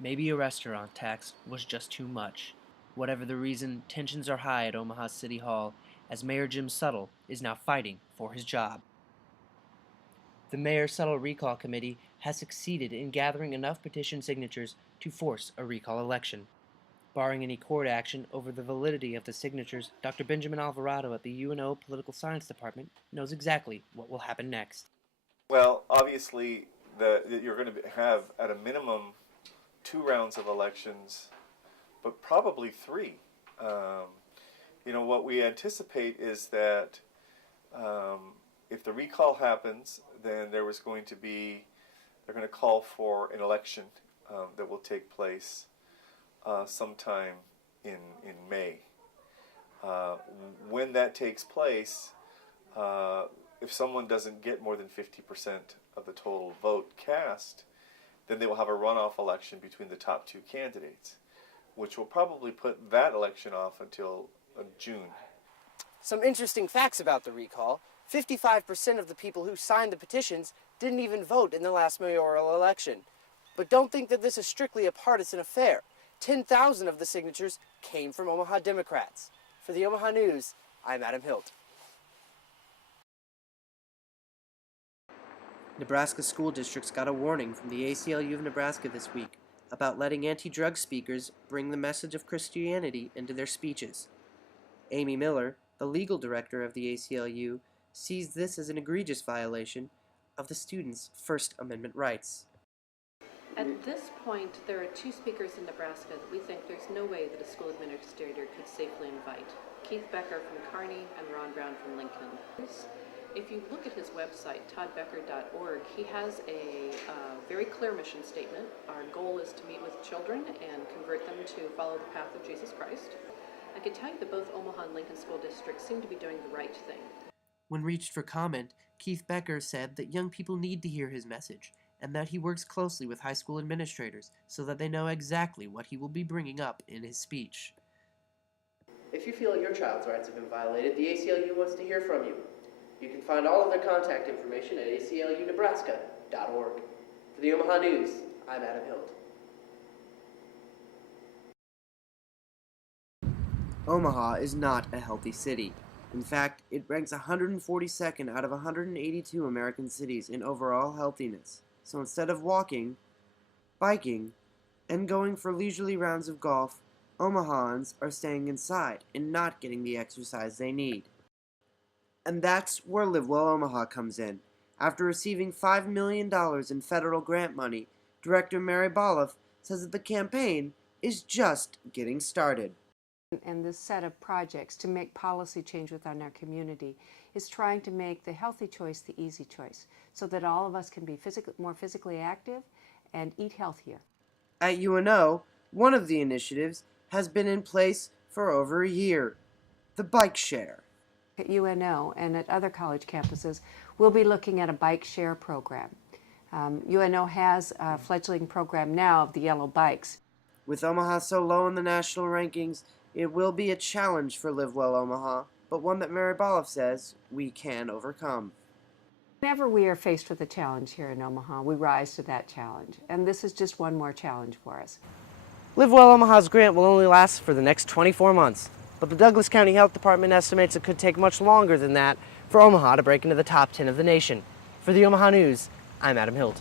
Maybe a restaurant tax was just too much. Whatever the reason, tensions are high at Omaha City Hall as Mayor Jim Suttle is now fighting for his job. The Mayor Suttle Recall Committee has succeeded in gathering enough petition signatures to force a recall election. Barring any court action over the validity of the signatures, Dr. Benjamin Alvarado at the UNO Political Science Department knows exactly what will happen next. Well, obviously, you're going to have, at a minimum, 2 rounds of elections, but probably 3. What we anticipate is that if the recall happens, then they're going to call for an election that will take place sometime in May. When that takes place, if someone doesn't get more than 50% of the total vote cast, then they will have a runoff election between the top 2 candidates, which will probably put that election off until June. Some interesting facts about the recall. 55% of the people who signed the petitions didn't even vote in the last mayoral election. But don't think that this is strictly a partisan affair. 10,000 of the signatures came from Omaha Democrats. For the Omaha News, I'm Adam Hilt. Nebraska school districts got a warning from the ACLU of Nebraska this week about letting anti-drug speakers bring the message of Christianity into their speeches. Amy Miller, the legal director of the ACLU, sees this as an egregious violation of the students' First Amendment rights. At this point, there are 2 speakers in Nebraska that we think there's no way that a school administrator could safely invite. Keith Becker from Kearney and Ron Brown from Lincoln. If you look at his website, toddbecker.org, he has a very clear mission statement. Our goal is to meet with children and convert them to follow the path of Jesus Christ. I can tell you that both Omaha and Lincoln school districts seem to be doing the right thing. When reached for comment, Keith Becker said that young people need to hear his message, and that he works closely with high school administrators so that they know exactly what he will be bringing up in his speech. If you feel your child's rights have been violated, the ACLU wants to hear from you. You can find all of their contact information at aclunebraska.org. For the Omaha News, I'm Adam Hilt. Omaha is not a healthy city. In fact, it ranks 142nd out of 182 American cities in overall healthiness. So instead of walking, biking, and going for leisurely rounds of golf, Omahans are staying inside and not getting the exercise they need. And that's where Live Well Omaha comes in. After receiving $5 million in federal grant money, Director Mary Boloff says that the campaign is just getting started. And this set of projects to make policy change within our community is trying to make the healthy choice the easy choice so that all of us can be more physically active and eat healthier. At UNO, one of the initiatives has been in place for over a year, the bike share. At UNO and at other college campuses, we'll be looking at a bike share program. UNO has a fledgling program now of the yellow bikes. With Omaha so low in the national rankings, it will be a challenge for Live Well Omaha, but one that Mary Boloff says we can overcome. Whenever we are faced with a challenge here in Omaha, we rise to that challenge, and this is just one more challenge for us. Live Well Omaha's grant will only last for the next 24 months, but the Douglas County Health Department estimates it could take much longer than that for Omaha to break into the top 10 of the nation. For the Omaha News, I'm Adam Hilt.